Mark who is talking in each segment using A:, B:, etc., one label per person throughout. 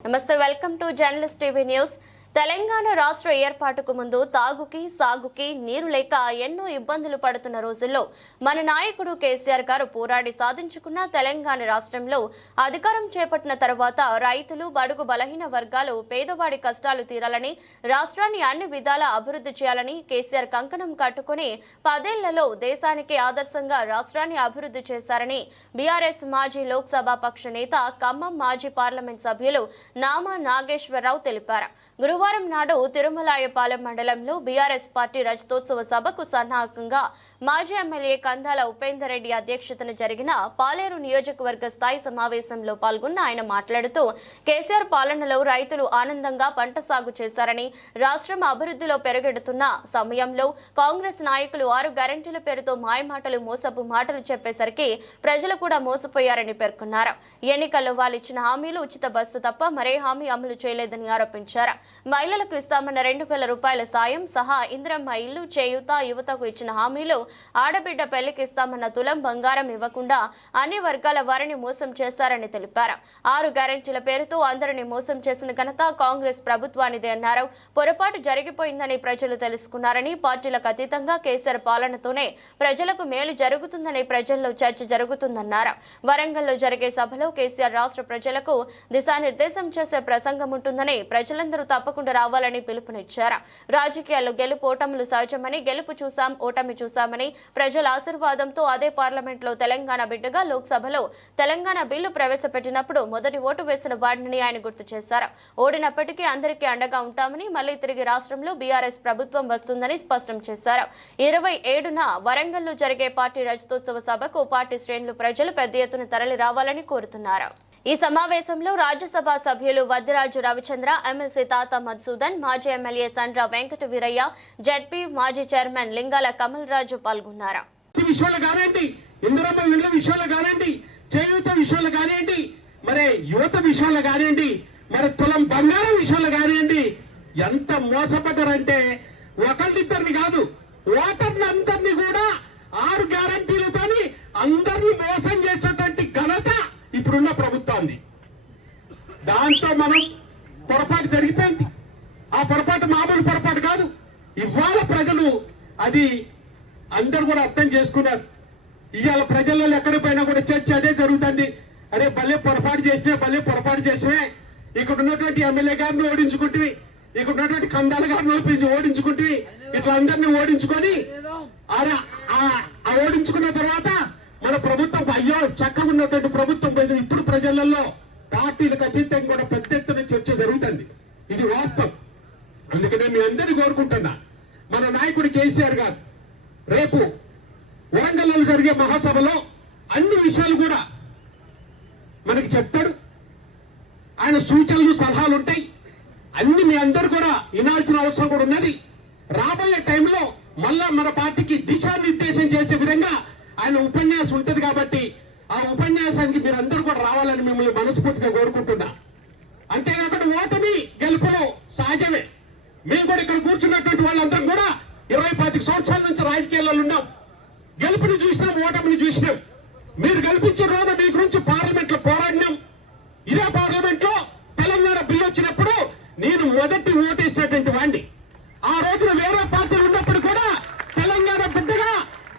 A: నమస్తే welcome to journalist TV news Telangana రాష్ట్ర ఏర్పాటుకు ముందు తాగుకి సాగుకి నీరు లేక ఎన్నో ఇబ్బందులు పడుతున్న రోజుల్లో మన నాయకుడు కేసీఆర్ గారు పోరాడి సాధించుకున్న తెలంగాణ రాష్ట్రంలో అధికారం చేపట్టిన తర్వాత రైతులు బడుగు బలహీన వర్గాలు పేదవాడి కష్టాలు తీరాలని రాష్ట్రాన్ని అన్ని విధాల అభివృద్ధి చేయాలని కేసీఆర్ కంకణం కట్టుకుని పదేళ్ళలో దేశానికి ఆదర్శంగా రాష్ట్రాన్ని అభివృద్ధి చేశారని బీఆర్ఎస్ మాజీ లోక్సభ పక్ష నేత ఖమ్మం మాజీ పార్లమెంట్ సభ్యులు నామా నాగేశ్వరరావు తెలిపారు. గురువారం నాడు తిరుమలాయపాలెం మండలంలో బీఆర్ఎస్ పార్టీ రజతోత్సవ సభకు సన్నాహకంగా మాజీ ఎమ్మెల్యే కందాల ఉపేందర్ రెడ్డి అధ్యక్షతన జరిగిన పాలేరు నియోజకవర్గ స్థాయి సమావేశంలో పాల్గొన్న ఆయన మాట్లాడుతూ కేసీఆర్ పాలనలో రైతులు ఆనందంగా పంట సాగు చేశారని రాష్ట్రం అభివృద్ధిలో పెరుగెడుతున్న సమయంలో కాంగ్రెస్ నాయకులు ఆరు గ్యారంటీల పేరుతో మాయమాటలు మోసపు మాటలు చెప్పేసరికి ప్రజలు కూడా మోసపోయారని పేర్కొన్నారు. ఎన్నికల్లో వాళ్ళు ఇచ్చిన హామీలు ఉచిత బస్సు తప్ప మరే హామీ అమలు చేయలేదని ఆరోపించారు. మహిళలకు ఇస్తామన్న రెండు వేల రూపాయల సాయం సహా ఇందిరమ్మ ఇల్లు చేయూత యువతకు ఇచ్చిన హామీలు ఆడబిడ్డ పెళ్ళికి ఇస్తామన్న తులం బంగారం ఇవ్వకుండా అన్ని వర్గాల వారిని మోసం చేశారని తెలిపారు. ఆరు గ్యారెంటీల పేరుతో అందరిని మోసం చేసిన ఘనత కాంగ్రెస్ ప్రభుత్వానిదే అన్నారు. పొరపాటు జరిగిపోయిందని ప్రజలు తెలుసుకున్నారని పార్టీలకు అతీతంగా కేసీఆర్ పాలనతోనే ప్రజలకు మేలు జరుగుతుందని ప్రజల్లో చర్చ జరుగుతుందన్నారు. వరంగల్లో జరిగే సభలో కేసీఆర్ రాష్ట్ర ప్రజలకు దిశానిర్దేశం చేసే ప్రసంగం ఉంటుందని ప్రజలందరూ తప్పకుండా రావాలని పిలుపునిచ్చారు. రాజకీయాల్లో గెలుపు ఓటములు సహజమని గెలుపు చూశాం ఓటమి చూశామని ప్రజల ఆశీర్వాదంతో అదే పార్లమెంట్లో తెలంగాణ బిడ్డగా లోక్సభలో తెలంగాణ బిల్లు ప్రవేశపెట్టినప్పుడు మొదటి ఓటు వేసిన వాడిని ఆయన గుర్తు చేశారు. ఓడినప్పటికీ అందరికీ అండగా ఉంటామని మళ్ళీ తిరిగి రాష్ట్రంలో బీఆర్ఎస్ ప్రభుత్వం వస్తుందని స్పష్టం చేశారు. ఇరవై ఏడున వరంగల్లో జరిగే పార్టీ రజతోత్సవ సభకు పార్టీ శ్రేణులు ప్రజలు పెద్ద ఎత్తున తరలి రావాలని కోరుతున్నారు. ఈ సమావేశంలో రాజ్యసభ సభ్యులు వద్దిరాజు రవిచంద్ర ఎమ్మెల్సీ తాత మధుసూదన్ మాజీ ఎమ్మెల్యే సండ్ర వెంకట వీరయ్య జడ్పీ మాజీ చైర్మన్ లింగాల కమల్ రాజు పాల్గొన్నారు.
B: ఈ విషయాలు కానివ్వండి ఇందిరమ్మ ఇళ్ళ విషయాలు కానివ్వండి చేయూత విషయాలు కానివ్వండి మరి యువత విషయాలు కానివ్వండి మరి తులం బంగారం విషయాలు కానివ్వండి ఎంత మోసపడ్డారంటే ఒకళ్ళిద్దరిని కాదు ఓటర్ని అందరినీ కూడా ఆరు గ్యారంటీలతోని అందరినీ మోసం చేసేటువంటి ఘనత ఇప్పుడున్న ప్రభుత్వాన్ని దాంతో మనం పొరపాటు జరిగిపోయింది ఆ పొరపాటు మామూలు పొరపాటు కాదు ఇవాళ ప్రజలు అది అందరు కూడా అర్థం చేసుకున్నారు. ఇవాళ ప్రజలలో ఎక్కడికి పోయినా కూడా చర్చ అదే జరుగుతుంది. అరే భలే పొరపాటు చేసినా భలే పొరపాటు చేసినా ఇక్కడ ఉన్నటువంటి ఎమ్మెల్యే గారిని ఓడించుకుంటే ఇక్కడ ఉన్నటువంటి కందాల గారిని ఓడించుకుంటే ఇట్లా అందరినీ ఓడించుకొని ఆడ- ఆ- ఆ ఓడించుకున్న తర్వాత మన ప్రభుత్వం అయ్యో చక్కగా ఉన్నటువంటి ప్రభుత్వం పోయింది. ఇప్పుడు ప్రజలలో పార్టీలకు అతీతంగా కూడా పెద్ద ఎత్తున చర్చ జరుగుతుంది. ఇది వాస్తవం. అందుకనే మీ అందరినీ కోరుకుంటున్నా. మన నాయకుడు కేసీఆర్ గారు. రేపు వరంగల్లో జరిగే మహాసభలో అన్ని విషయాలు కూడా మనకి చెప్తాడు. ఆయన సూచనలు సలహాలు ఉంటాయి. అన్ని మీ అందరు కూడా వినాల్సిన అవసరం కూడా ఉన్నది. రాబోయే టైంలో మళ్ళా మన పార్టీకి దిశానిర్దేశం చేసే విధంగా ఆయన ఉపన్యాసం ఉంటది కాబట్టి ఆ ఉపన్యాసానికి మీరందరూ కూడా రావాలని మిమ్మల్ని మనస్ఫూర్తిగా కోరుకుంటున్నా. అంతేకాకుండా ఓటమి గెలుపులో సహజమే. మేము కూడా ఇక్కడ కూర్చున్నటువంటి వాళ్ళందరం కూడా ఇరవై పాతిక సంవత్సరాల నుంచి రాజకీయాల్లో ఉన్నాం. గెలుపుని చూసినాం ఓటమిని చూసినాం. మీరు గెలిపించిన రోజు మీ గురించి పార్లమెంట్లో పోరాడినాం. ఇదే పార్లమెంట్లో తెలంగాణ బిల్లు వచ్చినప్పుడు నేను మొదటి ఓటేసినటువంటి వాడిని ఆ రోజున వేరే పార్టీలు ఉన్నప్పుడు కూడా తెలంగాణ బిడ్డగా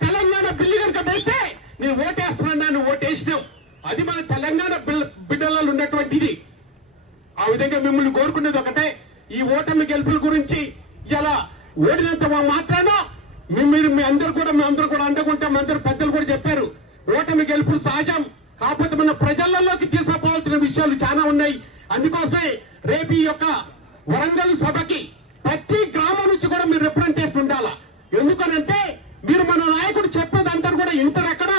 B: తెలంగాణ బిల్లు కనుక పెడితే నేను ఓటేస్తున్నాను ఓటేసినాం అది మన తెలంగాణ బిడ్డలలో ఉన్నటువంటిది. ఆ విధంగా మిమ్మల్ని కోరుకునేది ఒకటే. ఈ ఓటమి గెలుపుల గురించి ఇలా ఓడినంత మాత్రాన మీ- మీరు మీ అందరు కూడా మీ అందరూ కూడా అండకుంటాం అందరు పెద్దలు కూడా చెప్పారు. ఓటమి గెలుపులు సహజం. కాకపోతే మన ప్రజలలోకి తీసుకుపోవాల్సిన విషయాలు చాలా ఉన్నాయి. అందుకోసమే రేపు ఈ యొక్క వరంగల్ సభకి ప్రతి గ్రామం నుంచి కూడా మీరు రిప్రజెంటేషన్ ఉండాలా? ఎందుకనంటే మీరు మన నాయకుడు చెప్పేదంతా కూడా ఇంతరెక్కడ ఎక్కడ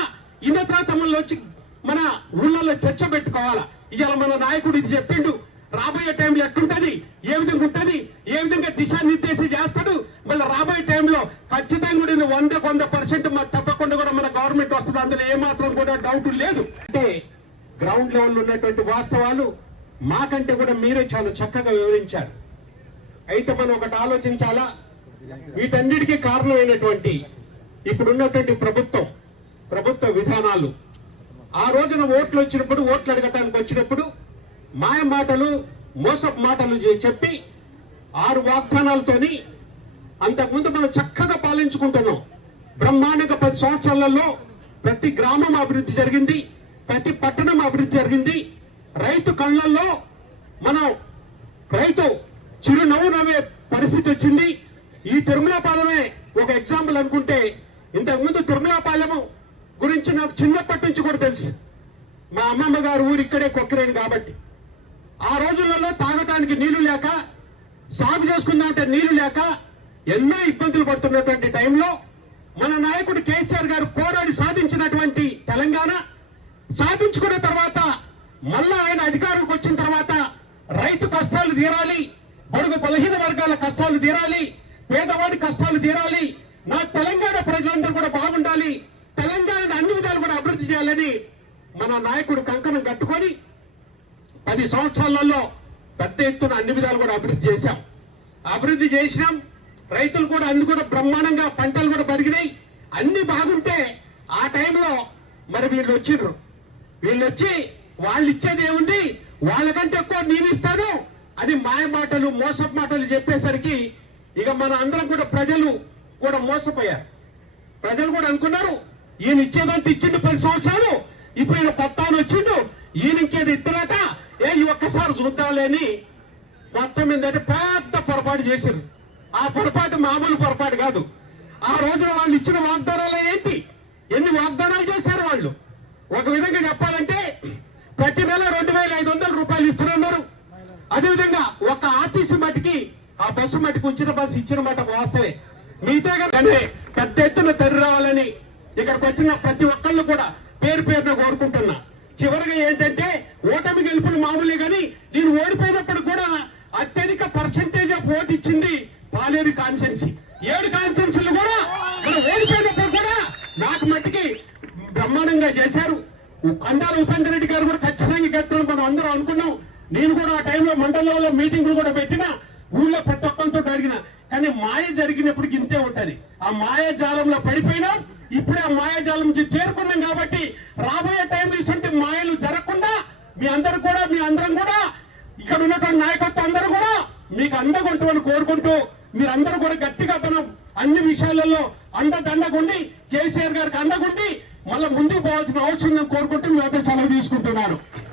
B: ఇన్నత్ర తమల్లో వచ్చి మన ఊళ్ళల్లో చర్చ పెట్టుకోవాలా? ఇవాళ మన నాయకుడు ఇది చెప్పిండు. రాబోయే టైంలో ఎట్టుంటది ఏ విధంగా ఉంటది ఏ విధంగా దిశానిర్దేశం చేస్తాడు. మళ్ళీ రాబోయే టైంలో ఖచ్చితంగా కూడా వంద వంద పర్సెంట్ తప్పకుండా కూడా మన గవర్నమెంట్ వస్తుంది. అందులో ఏమాత్రం కూడా డౌట్ లేదు. అంటే గ్రౌండ్ లెవెల్ ఉన్నటువంటి వాస్తవాలు మాకంటే కూడా మీరే చాలా చక్కగా వివరించారు. అయితే మనం ఒకటి ఆలోచించాలా? వీటన్నిటికీ కారణమైనటువంటి ఇప్పుడున్నటువంటి ప్రభుత్వం ప్రభుత్వ విధానాలు. ఆ రోజున ఓట్లు వచ్చినప్పుడు ఓట్లు అడగటానికి వచ్చినప్పుడు మాయ మాటలు మోసపు మాటలు చెప్పి ఆరు వాగ్దానాలతోని అంతకుముందు మనం చక్కగా పాలించుకుంటున్నాం. బ్రహ్మాండంగా పది సంవత్సరాలలో ప్రతి గ్రామం అభివృద్ధి జరిగింది ప్రతి పట్టణం అభివృద్ధి జరిగింది. రైతు కళ్ళల్లో మనం రైతు చిరునవ్వు నవ్వే పరిస్థితి వచ్చింది. ఈ తిరుమలపాలెమే ఒక ఎగ్జాంపుల్ అనుకుంటే ఇంతకుముందు తిరుమలపాలెము గురించి నాకు చిన్నప్పటి నుంచి కూడా తెలుసు. మా అమ్మమ్మ గారు ఊరు ఇక్కడే కొక్కిరేను కాబట్టి. ఆ రోజులలో తాగటానికి నీళ్ళు లేక సాగు చేసుకుందామంటే నీళ్ళు లేక ఎన్నో ఇబ్బందులు పడుతున్నటువంటి టైంలో మన నాయకుడు కేసీఆర్ గారు పోరాడి సాధించినటువంటి తెలంగాణ సాధించుకున్న తర్వాత మళ్ళా ఆయన అధికారంకి వచ్చిన తర్వాత రైతు కష్టాలు తీరాలి బడుగు బలహీన వర్గాల కష్టాలు తీరాలి పేదవాడి కష్టాలు తీరాలి నా తెలంగాణ ప్రజలందరూ కూడా బాగుండాలి తెలంగాణను అన్ని విధాలు కూడా అభివృద్ధి చేయాలని మన నాయకుడు కంకణం కట్టుకొని పది సంవత్సరాలలో పెద్ద ఎత్తున అన్ని విధాలు కూడా అభివృద్ధి చేశాం. అభివృద్ధి చేసినాం. రైతులు కూడా అన్ని కూడా బ్రహ్మాండంగా పంటలు కూడా పెరిగినాయి. అన్ని బాగుంటే ఆ టైంలో మరి వీళ్ళు వచ్చిండ్రు వీళ్ళు వచ్చి వాళ్ళు ఇచ్చేది ఏముంది? వాళ్ళకంటే ఎక్కువ నేను అని మాయ మాటలు మోసపు మాటలు చెప్పేసరికి ఇక మన అందరం కూడా ప్రజలు కూడా మోసపోయారు. ప్రజలు కూడా అనుకున్నారు ఈయన ఇచ్చేదంతా ఇచ్చిండు పది సంవత్సరాలు ఇప్పుడు ఈయన కొత్త వచ్చిండు ఈయన ఇంకేది ఇస్తున్నట ఏ ఈ ఒక్కసారి చూద్దాంలేని మొత్తం ఏంటంటే పెద్ద పొరపాటు చేశారు. ఆ పొరపాటు మామూలు పొరపాటు కాదు. ఆ రోజున వాళ్ళు ఇచ్చిన వాగ్దానాలు ఏంటి? ఎన్ని వాగ్దానాలు చేశారు వాళ్ళు? ఒక విధంగా చెప్పాలంటే ప్రతి నెల రెండు వేల ఐదు వందల రూపాయలు ఇస్తున్నారు. అదేవిధంగా ఒక ఆర్టీసీ మటుకి ఆ బస్సు మటుకు ఉచిత బస్సు ఇచ్చిన మాట వాస్తవే. మిగతా కానీ పెద్ద ఎత్తున తరి రావాలని ఇక్కడికి వచ్చిన ప్రతి ఒక్కళ్ళు కూడా పేరు పేరున కోరుకుంటున్నా. చివరిగా ఏంటంటే ఓటమి గెలుపులు మామూలే కానీ నేను ఓడిపోయినప్పుడు కూడా అత్యధిక పర్సంటేజ్ ఆఫ్ ఓట్ ఇచ్చింది పాలేరు కాన్సెన్సీ ఏడు కాన్సెన్సీలు కూడా మనం ఓడిపోయినప్పుడు కూడా నాకు మట్టికి బ్రహ్మాండంగా చేశారు. కందాల ఉపేందర్ రెడ్డి గారు కూడా ఖచ్చితంగా గెలుపులు మనం అందరం అనుకున్నాం. నేను కూడా ఆ టైంలో మండలంలో మీటింగ్లు కూడా పెట్టినా ఊళ్ళో ప్రతి ఒక్కరితో అడిగిన కానీ మాయ జరిగినప్పుడు ఇంతే ఉంటది. ఆ మాయ జాలంలో పడిపోయినా ఇప్పుడే ఆ మాయాజాలం నుంచి చేరుకున్నాం కాబట్టి రాబోయే టైంలో ఇటువంటి మాయలు జరగకుండా మీ అందరు కూడా మీ అందరం కూడా ఇక్కడ ఉన్నటువంటి నాయకత్వం అందరూ కూడా మీకు అండగుంటామని కోరుకుంటూ మీరందరూ కూడా గట్టిగా మనం అన్ని విషయాలలో అండదండగుండి కేసీఆర్ గారికి అండగుండి మళ్ళీ ముందుకు పోవాల్సిన అవసరం ఉందని కోరుకుంటూ మీ వద్ద సెలవు తీసుకుంటున్నాను.